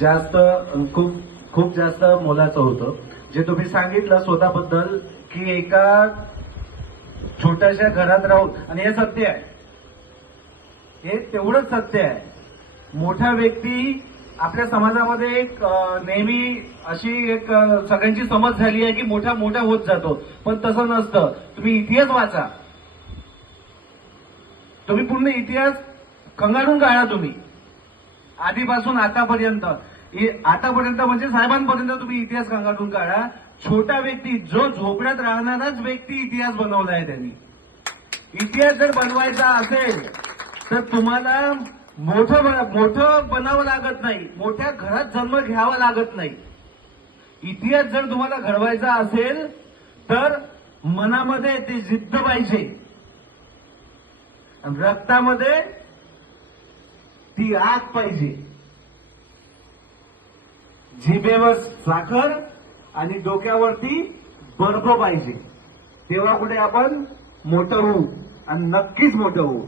जास्त खूप खूप जास्त मोलाचं होतं जे तुम्ही सांगितलं स्वतःबद्दल की एका छोट्याशा घरात राहून, आणि हे सत्य आहे, हे तेवढंच सत्य आहे. मोठ्या व्यक्ती आपल्या समाजामध्ये एक नेहमी अशी एक सगळ्यांची समज झाली आहे की मोठा मोठा होत जातो, पण तसं नसतं. तुम्ही इतिहास वाचा, तुम्ही पूर्ण इतिहास खंगाळून काढा. तुम्ही आधीपासून आतापर्यंत म्हणजे साहेबांपर्यंत तुम्ही इतिहास खंगाळून काढा. छोटा व्यक्ती, जो झोपड्यात राहणाराच व्यक्ती इतिहास बनवलाय त्यांनी. इतिहास जर बनवायचा असेल तर तुम्हाला मोठं बनावं लागत नाही, मोठ्या घरात जन्म घ्यावा लागत नाही. इतिहास जर तुम्हाला घडवायचा असेल तर मनामध्ये ते जिद्द पाहिजे, रक्तामध्ये ती आग पाहिजे, जिभेवर साखर आणि डोक्यावरती बर्फ पाहिजे. तेव्हा कुठे आपण मोठं होऊ, आणि नक्कीच मोठं होऊ.